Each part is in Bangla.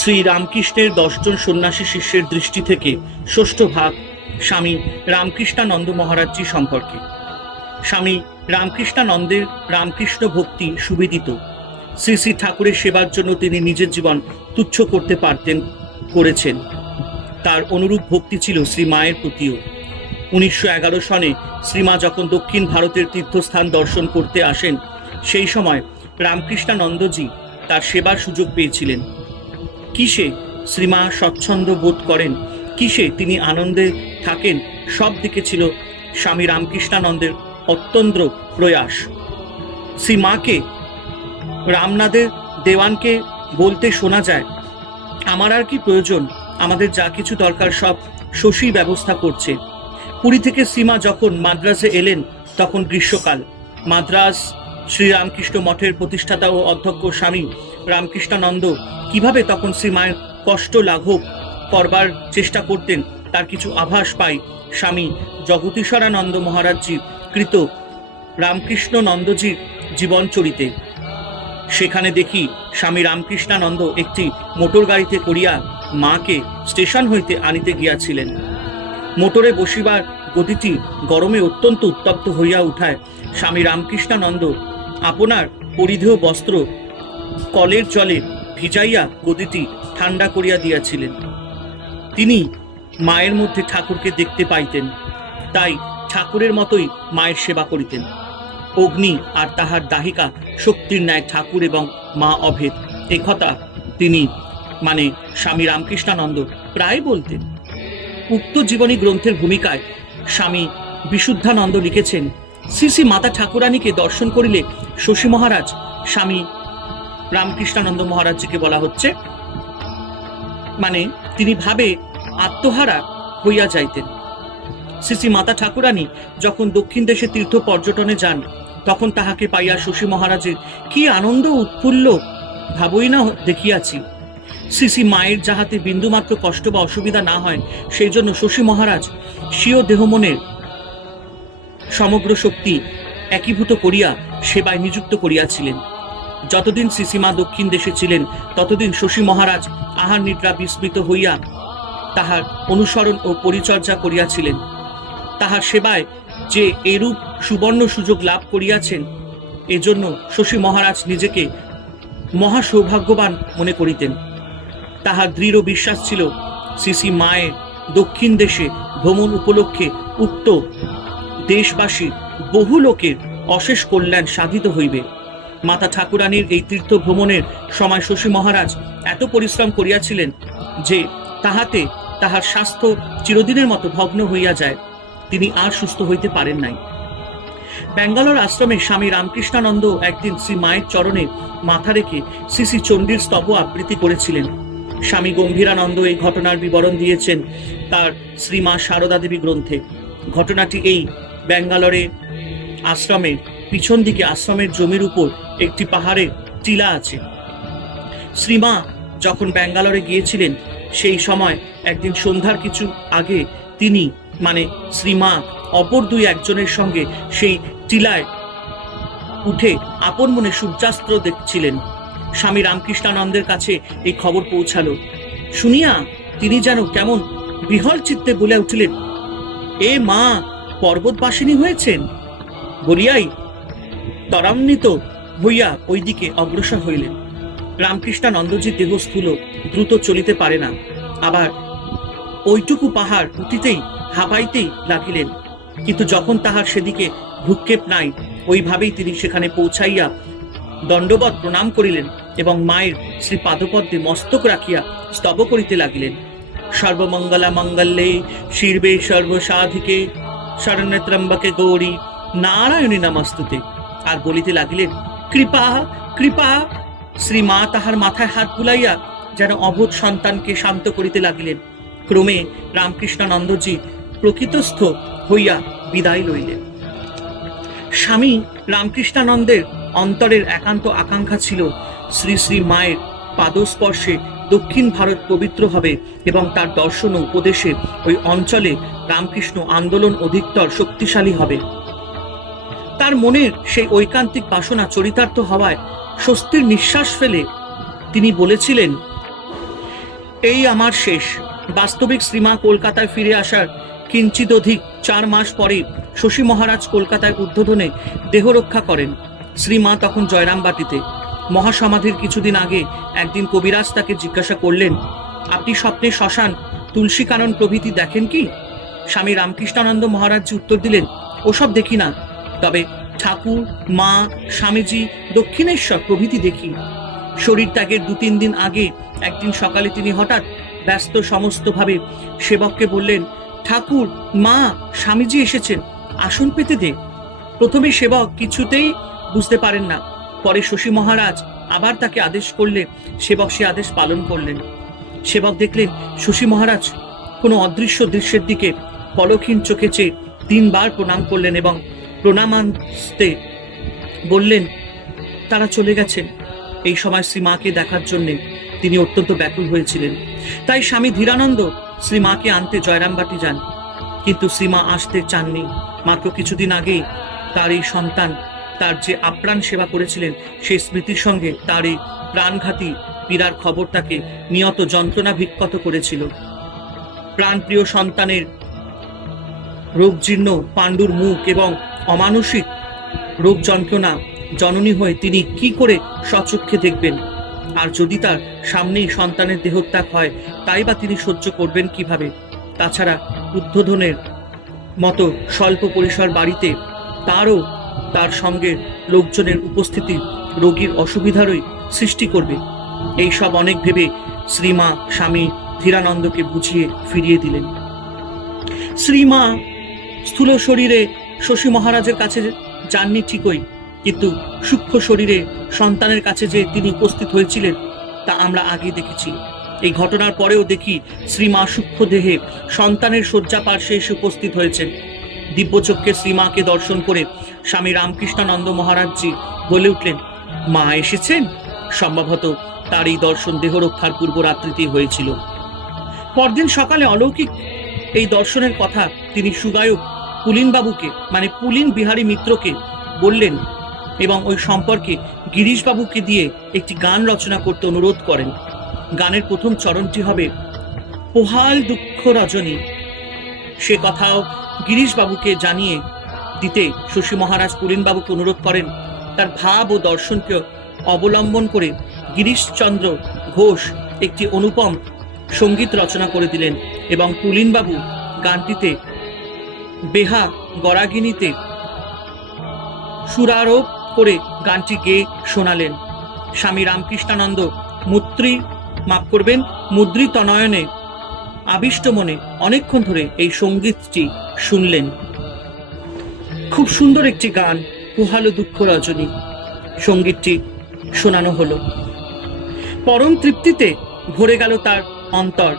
শ্রী রামকৃষ্ণের দশজন সন্ন্যাসী শিষ্যের দৃষ্টি থেকে ষষ্ঠ ভাগ স্বামী রামকৃষ্ণানন্দ মহারাজজি সম্পর্কে। স্বামী রামকৃষ্ণানন্দের রামকৃষ্ণ ভক্তি সুবিদিত। শ্রী শ্রী ঠাকুরের সেবার জন্য তিনি নিজের জীবন তুচ্ছ করতে পারতেন, করেছেন। তার অনুরূপ ভক্তি ছিল শ্রী মায়ের প্রতিও। উনিশশো এগারো সনে শ্রীমা যখন দক্ষিণ ভারতের তীর্থস্থান দর্শন করতে আসেন, সেই সময় রামকৃষ্ণানন্দজি তার সেবার সুযোগ পেয়েছিলেন। কিসে শ্রীমা স্বচ্ছন্দ বোধ করেন? কিসে তিনি আনন্দে থাকেন? সব দিকে ছিল স্বামী রামকৃষ্ণানন্দের অত্যন্ত প্রয়াস। শ্রীমাকে রামনাদের দেওয়ানকে বলতে শোনা যায়, আমার আর কি প্রয়োজন? আমাদের যা কিছু দরকার সব শশী ব্যবস্থা করছে। পুরী থেকে শ্রীমা যখন মাদ্রাসে এলেন, তখন গ্রীষ্মকাল। মাদ্রাস, শ্রীরামকৃষ্ণ মঠের প্রতিষ্ঠাতা ও অধ্যক্ষ স্বামী রামকৃষ্ণানন্দ কীভাবে তখন শ্রীমায়ের কষ্ট লাঘব করবার চেষ্টা করতেন, তার কিছু আভাস পাই। স্বামী জগদীশ্বরানন্দ মহারাজজি কৃত রামকৃষ্ণ নন্দজির জীবন চরিতে। সেখানে দেখি স্বামী রামকৃষ্ণানন্দ একটি মোটর গাড়িতে করিয়া মাকে স্টেশন হইতে আনিতে গিয়াছিলেন। মোটরে বসিবার গতিটি গরমে অত্যন্ত উত্তপ্ত হইয়া উঠায়। স্বামী রামকৃষ্ণানন্দ, আপনার পরিধেয় বস্ত্র কলের জলে ভিজাইয়া গদিটি ঠান্ডা করিয়া দিয়াছিলেন। তিনি মায়ের মধ্যে ঠাকুরকে দেখতে পাইতেন, তাই ঠাকুরের মতোই মায়ের সেবা করিতেন। অগ্নি আর তাহার দাহিকা শক্তির ন্যায় ঠাকুর এবং মা অভেদ একথা তিনি মানে স্বামী রামকৃষ্ণানন্দ প্রায় বলতেন। উক্ত জীবনী গ্রন্থের ভূমিকায় স্বামী বিশুদ্ধানন্দ লিখেছেন, শ্রী শ্রী মাতা ঠাকুরানীকে দর্শন করিলে শশী মহারাজ স্বামী রামকৃষ্ণানন্দ মহারাজজিকে বলা হচ্ছে। মানে তিনি ভাবে আত্মহারা হইয়া যাইতেন। শ্রী মাতা ঠাকুরানী যখন দক্ষিণ দেশে তীর্থ পর্যটনে যান, তখন তাহাকে পাইয়া শশী মহারাজের কি আনন্দ উৎফুল্ল ভাবই না দেখিয়াছি। শ্রী মায়ের যাহাতে বিন্দুমাত্র কষ্ট বা অসুবিধা না হয়, সেই জন্য শশী মহারাজ স্বীয় দেহমনের সমগ্র শক্তি একীভূত করিয়া সেবায় নিযুক্ত করিয়াছিলেন। যতদিন শ্রীসীমা দক্ষিণ দেশে ছিলেন, ততদিন শশী মহারাজ আহার নিদ্রা বিস্মৃত হইয়া তাহার অনুসরণ ও পরিচর্যা করিয়াছিলেন। তাহার সেবায় যে এরূপ সুবর্ণ সুযোগ লাভ করিয়াছেন, এজন্য শশী মহারাজ নিজেকে মহা সৌভাগ্যবান মনে করিতেন। তাহার দৃঢ় বিশ্বাস ছিল শ্রী মায়ের দক্ষিণ দেশে ভ্রমণ উপলক্ষে উক্ত দেশবাসী বহু লোকের অশেষ কল্যাণ সাধিত হইবে। মাতা ঠাকুরানীর এই তীর্থ ভ্রমণের সময় শশী মহারাজ এত পরিশ্রম করিয়াছিলেন যে তাহাতে তাহার স্বাস্থ্য চিরদিনের মতো ভগ্ন হইয়া যায়। তিনি আর সুস্থ হইতে পারেন নাই। ব্যাঙ্গালোর আশ্রমে স্বামী রামকৃষ্ণানন্দ একদিন শ্রী মায়ের চরণে মাথা রেখে শ্রী শ্রী চণ্ডীর স্তব আবৃত্তি করেছিলেন। স্বামী গম্ভীরানন্দ এই ঘটনার বিবরণ দিয়েছেন তার শ্রীমা সারদা দেবী গ্রন্থে। ঘটনাটি এই ব্যাঙ্গালোরে আশ্রমের পিছন দিকে আশ্রমের জমির উপর একটি পাহাড়ে টিলা আছে। শ্রীমা যখন ব্যাঙ্গালোরে গিয়েছিলেন, সেই সময় একদিন সন্ধ্যার কিছু আগে তিনি মানে শ্রীমা, অপর দুই একজনের সঙ্গে সেই টিলায় উঠে আপন মনে সূর্যাস্ত দেখছিলেন। স্বামী রামকৃষ্ণানন্দের কাছে এই খবর পৌঁছালো। শুনিয়া তিনি যেন কেমন বিহল চিত্তে বলে উঠলেন, এ মা, পর্বতবাসিনী হয়েছেন বলিয়াই ত্বরান্বিত হইয়া ওইদিকে অগ্রসর হইলেন। রামকৃষ্ণানন্দজির দেহ স্থূল দ্রুত চলিতে পারে না। আবার ওইটুকু পাহাড় উঠিতেই, হাঁপাইতেই লাগিলেন। কিন্তু যখন তাহার সেদিকে ভ্রুক্ষেপ নাই, ওইভাবেই তিনি সেখানে পৌঁছাইয়া দণ্ডবত প্রণাম করিলেন এবং মায়ের শ্রী পাদপদ্মে মস্তক রাখিয়া স্তব করিতে লাগিলেন। সর্বমঙ্গলা মঙ্গলে শির্বে সর্বসাধিকে, শরণ্যত্রম্বকে গৌরী, নারায়ণী নমস্তুতে। আর বলিতে লাগিলেন, কৃপা কৃপা! শ্রী মা তাহার মাথায় হাত বুলাইয়া যেন অবোধ সন্তানকে শান্ত করিতে লাগিলেন। ক্রমে রামকৃষ্ণানন্দজি প্রকৃতস্থ হইয়া বিদায় লইলেন। স্বামী রামকৃষ্ণানন্দের অন্তরের একান্ত আকাঙ্ক্ষা ছিল শ্রী শ্রী মায়ের পাদস্পর্শে দক্ষিণ ভারত পবিত্র হবে এবং তার দর্শন ও উপদেশে ওই অঞ্চলে রামকৃষ্ণ আন্দোলন অধিকতর শক্তিশালী হবে। তার মনের সেই ঐকান্তিক বাসনা চরিতার্থ হওয়ায় স্বস্তির নিঃশ্বাস ফেলে তিনি বলেছিলেন, এই আমার শেষ। বাস্তবিক শ্রীমা কলকাতায় ফিরে আসার কিঞ্চিত অধিক চার মাস পরে শশী মহারাজ কলকাতায় উদ্বোধনে দেহ রক্ষা করেন। শ্রীমা তখন জয়রামবাটিতে। মহাসমাধির কিছুদিন আগে একদিন কবিরাজ তাকে জিজ্ঞাসা করলেন, আপনি স্বপ্নে শ্মশান তুলসী কানন প্রভৃতি দেখেন কি? স্বামী রামকৃষ্ণানন্দ মহারাজজি উত্তর দিলেন, ওসব দেখি না। তবে ঠাকুর, মা, স্বামীজি, দক্ষিণেশ্বর প্রভৃতি দেখি। শরীর ত্যাগের দু তিন দিন আগে একদিন সকালে তিনি হঠাৎ ব্যস্ত সমস্তভাবে সেবককে বললেন, ঠাকুর, মা, স্বামীজি এসেছেন, আসন পেতে দে। প্রথমে সেবক কিছুতেই বুঝতে পারেন না। পরে শশী মহারাজ আবার তাকে আদেশ করলে, সেবক সে আদেশ পালন করলেন। সেবক দেখলেন, শশী মহারাজ, কোনো অদৃশ্য দৃশ্যের দিকে পলক্ষীন চোখে চেয়ে তিনবার প্রণাম করলেন এবং প্রণামান্তে বললেন, তারা চলে গেছেন। এই সময় শ্রীমাকে দেখার জন্য তিনি অত্যন্ত ব্যাকুল হয়েছিলেন। তাই স্বামী ধীরানন্দ শ্রীমাকে আনতে জয়রামবাটি যান। কিন্তু শ্রীমা আসতে চাননি। মাত্র কিছুদিন আগেই তার এই সন্তান তার যে আপ্রাণ সেবা করেছিলেন, সেই স্মৃতির সঙ্গে তার এই প্রাণঘাতী পীড়ার খবর তাকে নিয়ত যন্ত্রণা ভিক্ষত করেছিল। প্রাণপ্রিয় সন্তানের রোগজীর্ণ, পাণ্ডুর মুখ এবং অমানসিক। রোগ যন্ত্রণা জননী হয়ে তিনি কি করে সচক্ষে দেখবেন? আর যদি তার সামনেই সন্তানের দেহত্যাগ হয়, তাই বা তিনি সহ্য করবেন কীভাবে? তাছাড়া উদ্বোধনের মতো স্বল্প পরিসর বাড়িতে তারও তার সঙ্গে লোকজনের উপস্থিতি রোগীর অসুবিধারই সৃষ্টি করবে। এই সব অনেক ভেবে শ্রীমা স্বামী ধীরানন্দকে বুঝিয়ে ফিরিয়ে দিলেন। শ্রীমা স্থূল শরীরে শশী মহারাজের কাছে যাননি ঠিকই, কিন্তু সূক্ষ্ম শরীরে সন্তানের কাছে যে তিনি উপস্থিত হয়েছিলেন, তা আমরা আগে দেখেছি। এই ঘটনার পরেও দেখি শ্রীমা সূক্ষ্ম দেহে সন্তানের শয্যা পার্শ্বে এসে উপস্থিত হয়েছেন। দিব্যচক্ষে শ্রীমাকে দর্শন করে স্বামী রামকৃষ্ণানন্দ মহারাজজি বলে উঠলেন, মা এসেছেন? সম্ভবত তার এই দর্শন দেহ রক্ষার পূর্ব রাত্রিতেই হয়েছিল। পরদিন সকালে অলৌকিক এই দর্শনের কথা তিনি সুগায়ক পুলিনবাবুকে মানে পুলিন বিহারী মিত্রকে বললেন এবং ওই সম্পর্কে গিরিশবাবুকে দিয়ে একটি গান রচনা করতে অনুরোধ করেন। গানের প্রথম চরণটি হবে, পোহাল দুঃখ রজনী। সে কথাও গিরিশবাবুকে জানিয়ে দিতে শশী মহারাজ পুলিনবাবুকে অনুরোধ করেন। তার ভাব ও দর্শনকে অবলম্বন করে গিরিশচন্দ্র ঘোষ একটি অনুপম সংগীত রচনা করে দিলেন এবং পুলিনবাবু গানটিতে বেহা গরাগিনীতে সুরারোপ করে গানটি গেয়ে শোনালেন। স্বামী রামকৃষ্ণানন্দ মুদ্রি মাফ করবেন মুদ্রিত নয়নে আবিষ্ট মনে অনেকক্ষণ ধরে এই সঙ্গীতটি শুনলেন। খুব সুন্দর একটি গান পোহালো দুঃখ রজনী। সঙ্গীতটি শোনানো হলো। পরম তৃপ্তিতে ভরে গেল তার অন্তর।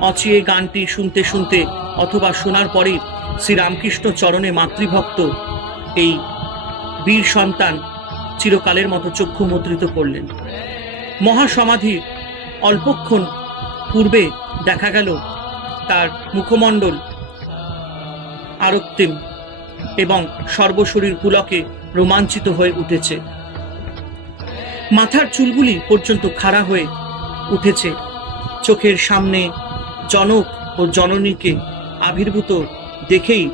অচিয়ে গানটি শুনতে শুনতে অথবা শোনার পরে শ্রীরামকৃষ্ণ চরণে মাতৃভক্ত এই বীর সন্তান চিরকালের মতো চক্ষু মুদ্রিত করলেন। মহাসমাধির অল্পক্ষণ পূর্বে দেখা গেল তার মুখমণ্ডল আরক্তিম এবং সর্বশরীর পুলকে রোমাঞ্চিত হয়ে উঠেছে। মাথার চুলগুলি পর্যন্ত খাড়া হয়ে উঠেছে। চোখের সামনে জনক ও জননীকে আবির্ভূত দেখেই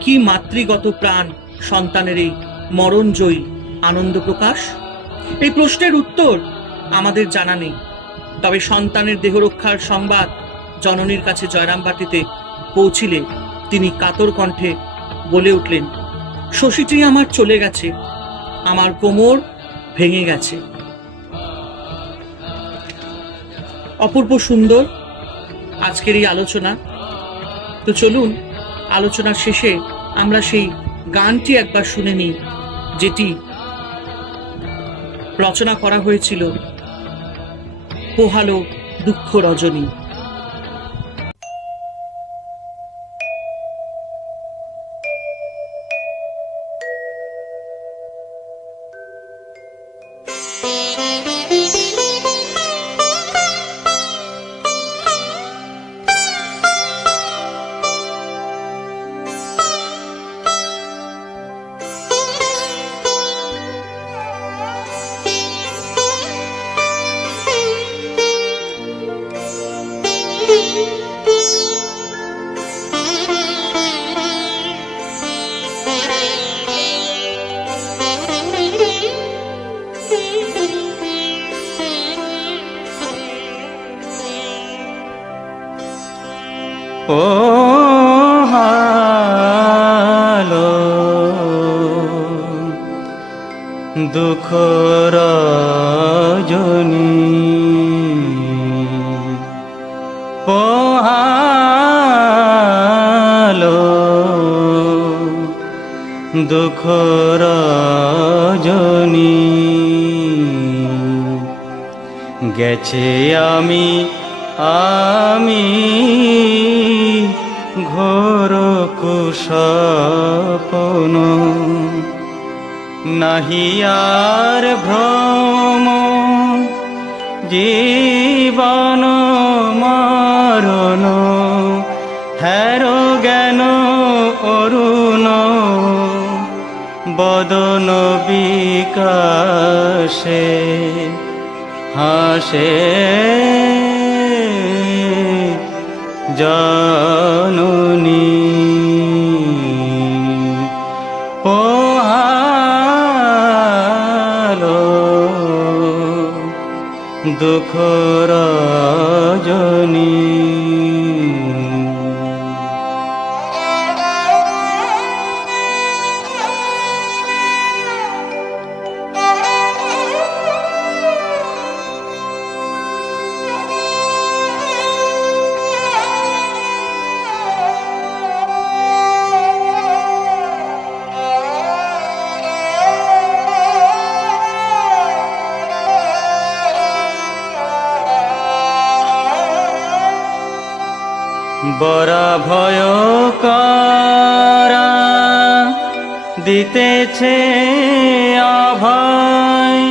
কি মাতৃগত প্রাণ সন্তানের এই মরণজয়ী আনন্দ প্রকাশ? এই প্রশ্নের উত্তর আমাদের জানা নেই। তবে সন্তানের দেহরক্ষার সংবাদ জননীর কাছে জয়রামবাটিতে পৌঁছিলে তিনি কাতর কণ্ঠে বলে উঠলেন, শশীটি আমার চলে গেছে, আমার কোমর ভেঙে গেছে। অপূর্ব সুন্দর আজকের এই আলোচনা। তো চলুন, আলোচনার শেষে আমরা সেই গানটি একবার শুনে নিই, যেটি রচনা করা হয়েছিল পোহালো দুঃখ রজনী। ও হালো দুঃখ রজনী পোহালো দুঃখ রজনী গেছে আমি আমি ঘোর কুসপন নাহিয়ার ভ্রম জীবন মরণ। হ্যারো জ্ঞান অরুণ বদন বিকাশে হাসে। জননী। পোহালো দুঃখ রজনী। ভয় করা দিতেছে অভয়।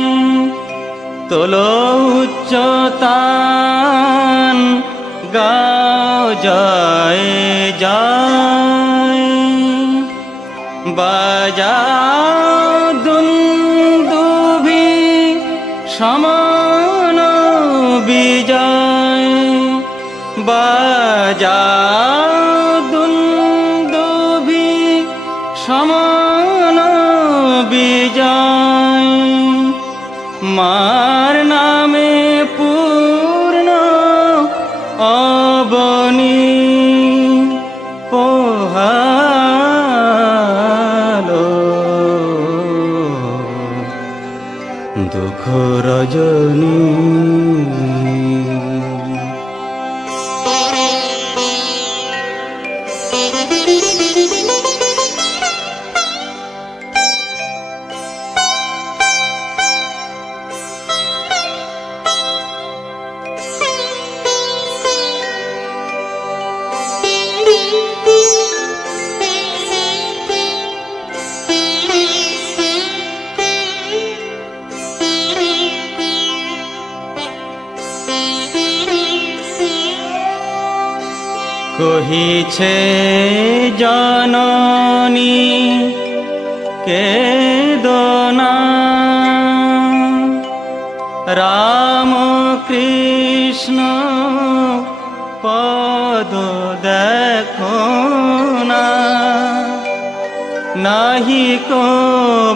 তোলো উচ্চতান গাও জয় জয়। বাজাও বিজয় মার নামে পূর্ণ অবনী। পোহালো। দুঃখ রজনী কহিছে জননী কে দোনা রাম কৃষ্ণ পদ দেখো না, নাহি কো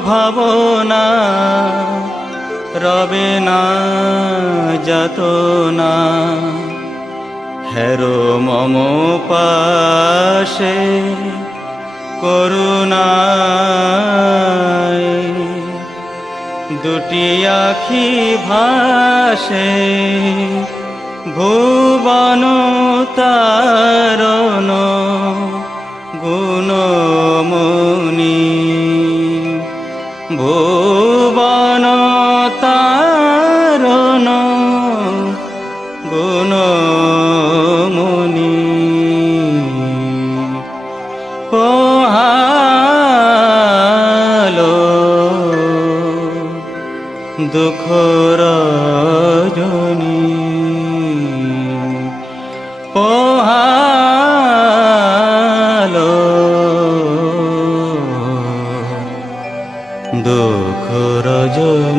ভাবনা, রবে না যত না। হেরো মম পাশে করুণায়। দুটি আখি ভাসে ভুবন তারণ গুণমণি। ভুবন দুঃখ রজনী। পোহালো। দুঃখ রজনী।